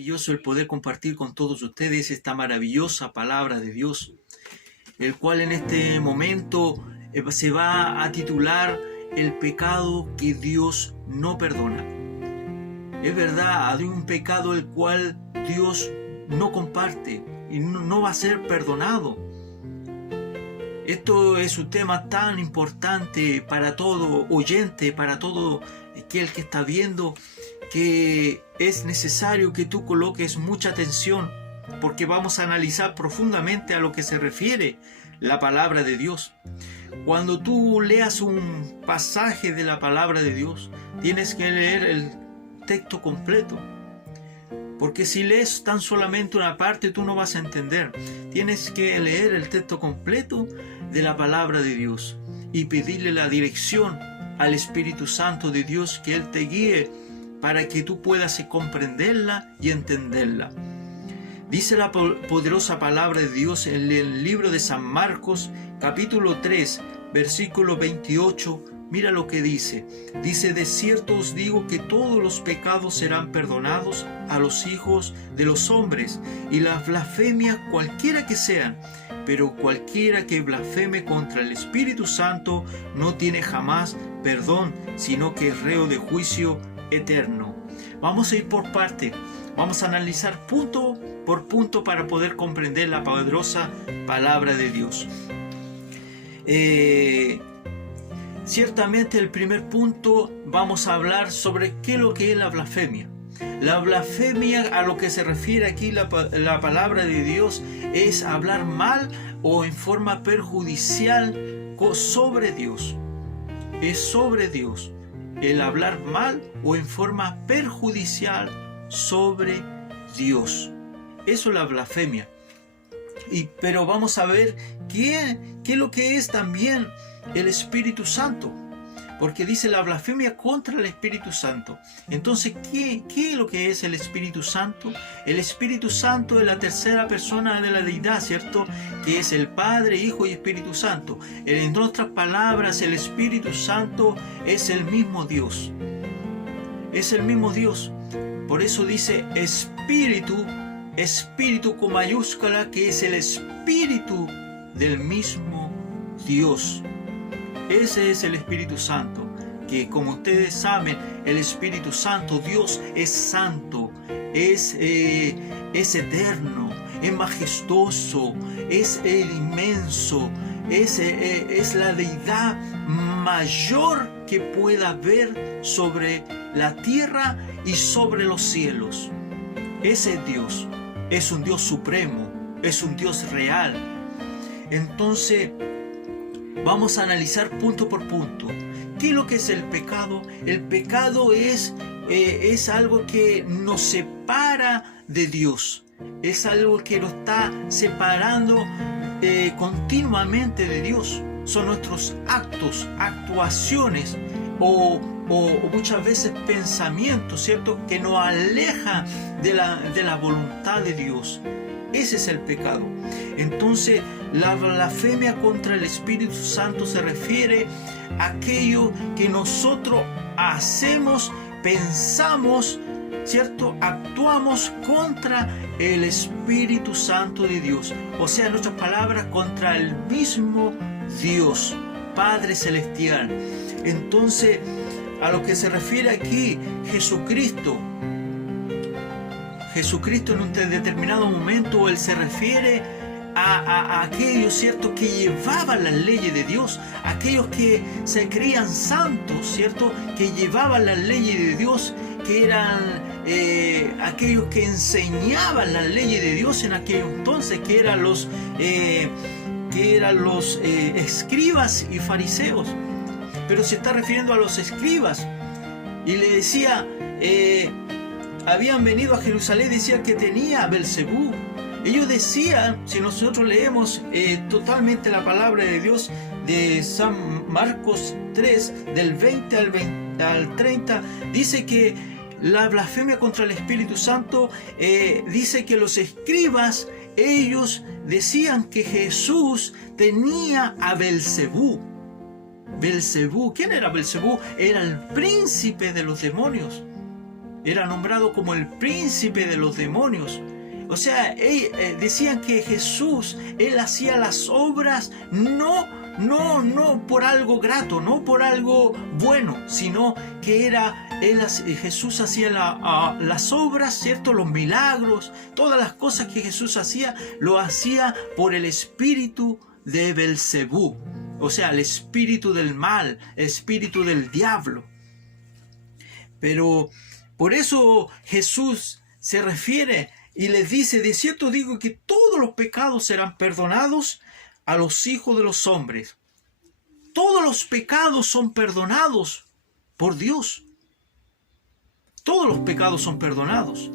Maravilloso el poder compartir con todos ustedes esta maravillosa palabra de Dios, el cual en este momento se va a titular El pecado que Dios no perdona. Es verdad, hay un pecado el cual Dios no comparte y no va a ser perdonado. Esto es un tema tan importante para todo oyente, para todo aquel que está viendo, que es necesario que tú coloques mucha atención, porque vamos a analizar profundamente a lo que se refiere la palabra de Dios. Cuando tú leas un pasaje de la palabra de Dios, tienes que leer el texto completo, porque si lees tan solamente una parte, tú no vas a entender. Tienes que leer el texto completo de la palabra de Dios y pedirle la dirección al Espíritu Santo de Dios, que Él te guíe para que tú puedas comprenderla y entenderla. Dice la poderosa palabra de Dios en el libro de San Marcos, capítulo 3, versículo 28. Mira lo que dice. Dice: de cierto os digo que todos los pecados serán perdonados a los hijos de los hombres, y las blasfemias cualquiera que sean, pero cualquiera que blasfeme contra el Espíritu Santo no tiene jamás perdón, sino que es reo de juicio eterno. Vamos a ir por parte. Vamos a analizar punto por punto para poder comprender la poderosa palabra de Dios. Ciertamente el primer punto vamos a hablar sobre qué es lo que es la blasfemia. La blasfemia, a lo que se refiere aquí la palabra de Dios, es hablar mal o en forma perjudicial sobre Dios. Es sobre Dios. El hablar mal o en forma perjudicial sobre Dios. Eso es la blasfemia. Pero vamos a ver qué es lo que es también el Espíritu Santo, porque dice la blasfemia contra el Espíritu Santo. Entonces, ¿qué es lo que es el Espíritu Santo? El Espíritu Santo es la tercera persona de la deidad, ¿cierto? Que es el Padre, Hijo y Espíritu Santo. En otras palabras, el Espíritu Santo es el mismo Dios. Es el mismo Dios. Por eso dice Espíritu con mayúscula, que es el Espíritu del mismo Dios. Ese es el Espíritu Santo, que como ustedes saben, el Espíritu Santo, Dios es santo, es eterno, es majestuoso, es el inmenso, es la deidad mayor que pueda haber sobre la tierra y sobre los cielos. Ese Dios es un Dios supremo, es un Dios real. Entonces, vamos a analizar punto por punto. ¿Qué es lo que es el pecado? El pecado es algo que nos separa de Dios. Es algo que nos está separando continuamente de Dios. Son nuestros actos, actuaciones o muchas veces pensamientos, ¿cierto?, que nos alejan de la voluntad de Dios. Ese es el pecado. Entonces, la blasfemia contra el Espíritu Santo se refiere a aquello que nosotros hacemos, pensamos, ¿cierto?, actuamos contra el Espíritu Santo de Dios. O sea, en otras palabras, contra el mismo Dios, Padre Celestial. Entonces, a lo que se refiere aquí, Jesucristo en un determinado momento, Él se refiere a aquellos, ¿cierto?, que llevaban las leyes de Dios, aquellos que se creían santos, ¿cierto?, que llevaban las leyes de Dios, que eran aquellos que enseñaban las leyes de Dios en aquel entonces, que eran los escribas y fariseos. Pero se está refiriendo a los escribas, y le decía, habían venido a Jerusalén, decía que tenía Belcebú. Ellos decían, si nosotros leemos totalmente la palabra de Dios de San Marcos 3, del 20 al 30, dice que la blasfemia contra el Espíritu Santo, dice que los escribas, ellos decían que Jesús tenía a Belcebú. Belcebú, ¿quién era Belcebú? Era el príncipe de los demonios. Era nombrado como el príncipe de los demonios. O sea, decían que Jesús, Él hacía las obras no por algo grato, no por algo bueno, sino que Jesús hacía las obras, ¿cierto? Los milagros, todas las cosas que Jesús hacía, lo hacía por el espíritu de Belcebú. O sea, el espíritu del mal, el espíritu del diablo. Pero por eso Jesús se refiere y les dice: de cierto digo que todos los pecados serán perdonados a los hijos de los hombres. Todos los pecados son perdonados por Dios. Todos los pecados son perdonados.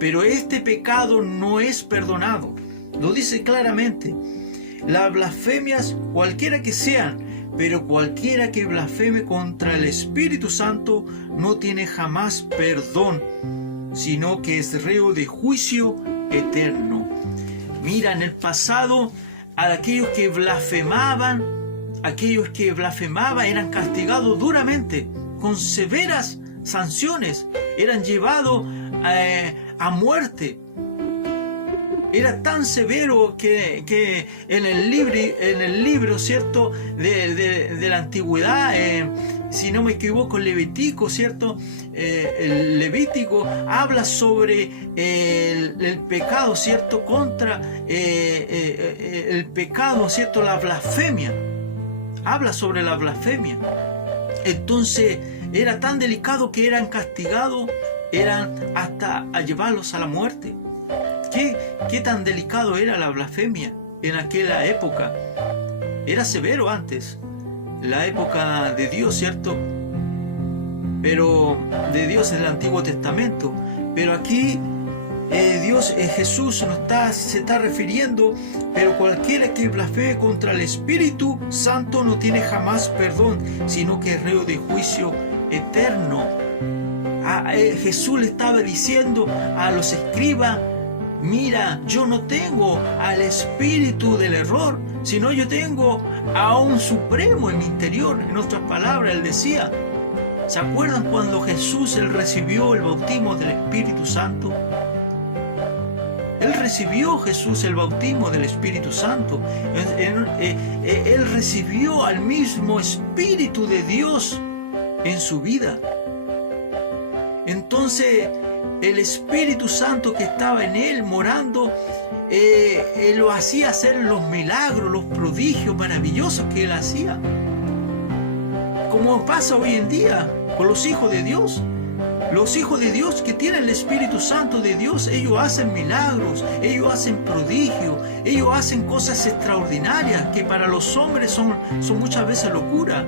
Pero este pecado no es perdonado. Lo dice claramente. Las blasfemias, cualquiera que sean, pero cualquiera que blasfeme contra el Espíritu Santo no tiene jamás perdón, sino que es reo de juicio eterno. Mira, en el pasado, a aquellos que blasfemaban eran castigados duramente, con severas sanciones, eran llevados a muerte. Era tan severo que en el libro, ¿cierto?, de la antigüedad, si no me equivoco, el Levítico, ¿cierto? El Levítico habla sobre el pecado, ¿cierto?, contra el pecado, ¿cierto?, la blasfemia. Habla sobre la blasfemia. Entonces era tan delicado que eran castigados, eran hasta a llevarlos a la muerte. ¿Qué tan delicado era la blasfemia en aquella época? Era severo antes, la época de Dios, ¿cierto? Pero de Dios en el Antiguo Testamento. Pero aquí Jesús se está refiriendo: pero cualquiera que blasfeme contra el Espíritu Santo no tiene jamás perdón, sino que es reo de juicio eterno. Jesús le estaba diciendo a los escribas: mira, yo no tengo al espíritu del error, sino yo tengo a un supremo en mi interior. En otras palabras, él decía, ¿se acuerdan cuando Él recibió el bautismo del Espíritu Santo? Jesús el bautismo del Espíritu Santo. Él recibió al mismo Espíritu de Dios en su vida. Entonces, el Espíritu Santo que estaba en él morando, lo hacía hacer los milagros, los prodigios maravillosos que él hacía. Como pasa hoy en día con los hijos de Dios. Los hijos de Dios que tienen el Espíritu Santo de Dios, ellos hacen milagros, ellos hacen prodigios, ellos hacen cosas extraordinarias que para los hombres son muchas veces locura.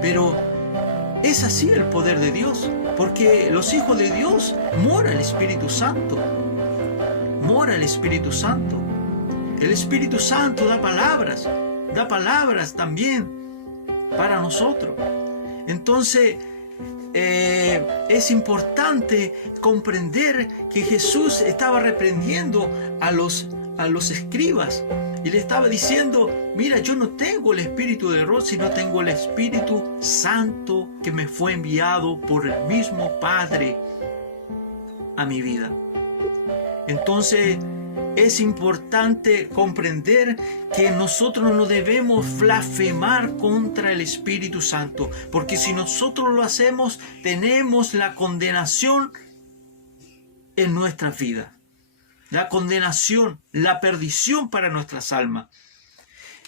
Pero es así el poder de Dios, porque los hijos de Dios mora el Espíritu Santo. Mora el Espíritu Santo. El Espíritu Santo da palabras también para nosotros. Entonces, es importante comprender que Jesús estaba reprendiendo a los escribas y le estaba diciendo: mira, yo no tengo el espíritu de error, sino tengo el Espíritu Santo que me fue enviado por el mismo Padre a mi vida. Entonces es importante comprender que nosotros no debemos blasfemar contra el Espíritu Santo, porque si nosotros lo hacemos, tenemos la condenación en nuestras vidas. La condenación, la perdición para nuestras almas.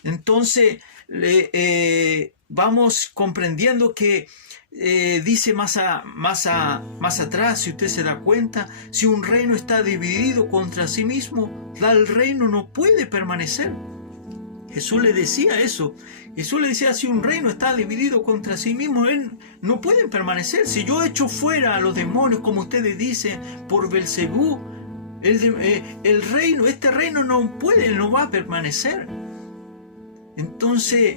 Entonces, vamos comprendiendo que dice más atrás, si usted se da cuenta, si un reino está dividido contra sí mismo, tal reino no puede permanecer. Jesús le decía eso. Jesús le decía: si un reino está dividido contra sí mismo, él no puede permanecer. Si yo echo fuera a los demonios, como ustedes dicen, por Belcebú, este reino no va a permanecer. Entonces,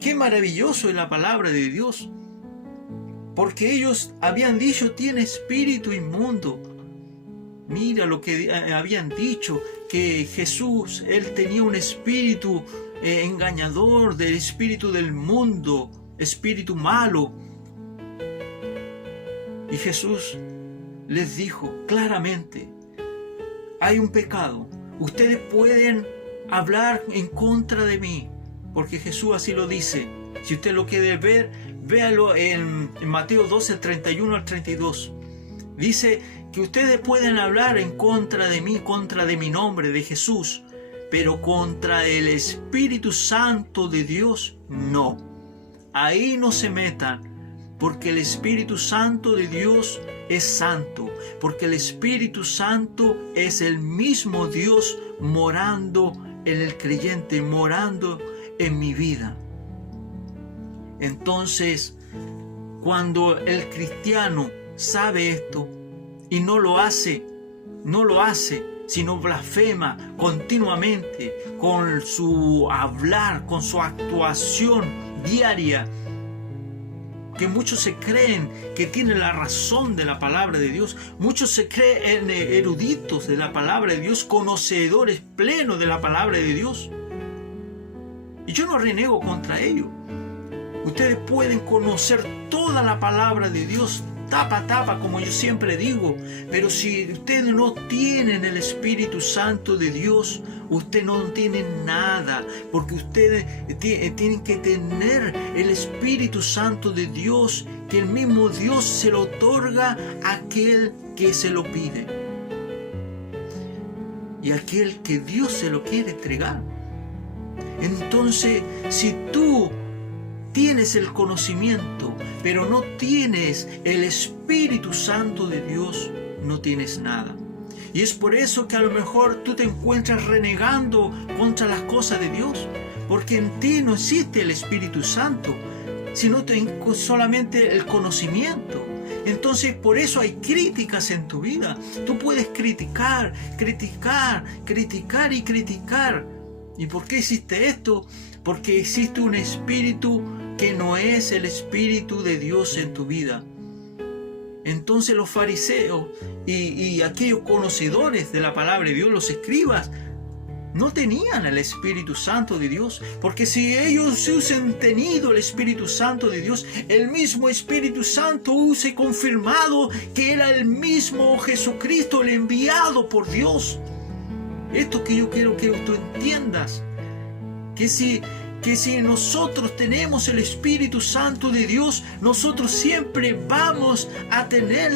qué maravilloso es la palabra de Dios. Porque ellos habían dicho: tiene espíritu inmundo. Mira lo que habían dicho, que Jesús, él tenía un espíritu engañador, del espíritu del mundo, espíritu malo. Y Jesús les dijo claramente, hay un pecado, ustedes pueden hablar en contra de mí, porque Jesús así lo dice. Si usted lo quiere ver, véalo en Mateo 12, 31 al 32. Dice que ustedes pueden hablar en contra de mí, contra de mi nombre, de Jesús, pero contra el Espíritu Santo de Dios, no. Ahí no se metan, porque el Espíritu Santo de Dios es santo, porque el Espíritu Santo es el mismo Dios morando en el creyente, morando en mi vida. Entonces, cuando el cristiano sabe esto y no lo hace, sino blasfema continuamente con su hablar, con su actuación diaria, que muchos se creen que tienen la razón de la palabra de Dios, muchos se creen eruditos de la palabra de Dios, conocedores plenos de la palabra de Dios. Y yo no renego contra ello. Ustedes pueden conocer toda la palabra de Dios, tapa a tapa, como yo siempre digo, pero si ustedes no tienen el Espíritu Santo de Dios, ustedes no tienen nada, porque ustedes tienen que tener el Espíritu Santo de Dios, que el mismo Dios se lo otorga a aquel que se lo pide y a aquel que Dios se lo quiere entregar. Entonces, si tú tienes el conocimiento, pero no tienes el Espíritu Santo de Dios, no tienes nada. Y es por eso que a lo mejor tú te encuentras renegando contra las cosas de Dios, porque en ti no existe el Espíritu Santo, sino solamente el conocimiento. Entonces, por eso hay críticas en tu vida. Tú puedes criticar. ¿Y por qué existe esto? Porque existe un espíritu que no es el Espíritu de Dios en tu vida. Entonces los fariseos y aquellos conocedores de la palabra de Dios, los escribas, no tenían el Espíritu Santo de Dios, porque si ellos hubiesen tenido el Espíritu Santo de Dios, el mismo Espíritu Santo hubiese confirmado que era el mismo Jesucristo, el enviado por Dios. Esto que yo quiero que tú entiendas, que si nosotros tenemos el Espíritu Santo de Dios, nosotros siempre vamos a tener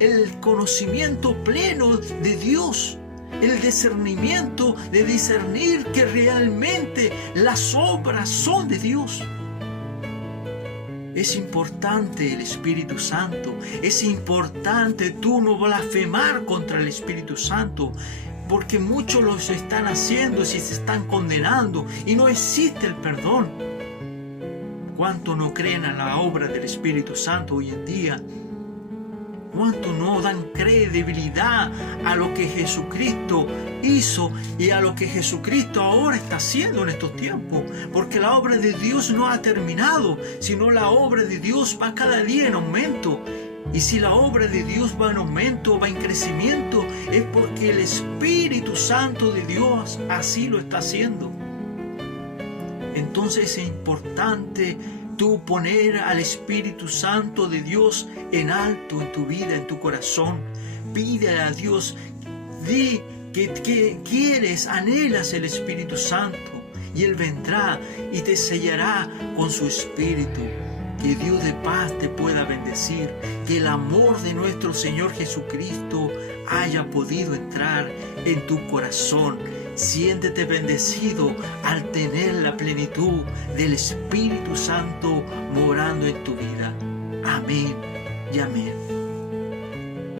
el conocimiento pleno de Dios, el discernimiento de discernir que realmente las obras son de Dios. Es importante el Espíritu Santo, es importante tú no blasfemar contra el Espíritu Santo, porque muchos los están haciendo y se están condenando y no existe el perdón. ¿Cuánto no creen a la obra del Espíritu Santo hoy en día? ¿Cuánto no dan credibilidad a lo que Jesucristo hizo y a lo que Jesucristo ahora está haciendo en estos tiempos? Porque la obra de Dios no ha terminado, sino la obra de Dios va cada día en aumento. Y si la obra de Dios va en aumento, va en crecimiento, es porque el Espíritu Santo de Dios así lo está haciendo. Entonces es importante tú poner al Espíritu Santo de Dios en alto en tu vida, en tu corazón. Pídele a Dios, di que quieres, anhelas el Espíritu Santo, y Él vendrá y te sellará con su Espíritu. Que Dios de paz te pueda bendecir, que el amor de nuestro Señor Jesucristo haya podido entrar en tu corazón. Siéntete bendecido al tener la plenitud del Espíritu Santo morando en tu vida. Amén y amén.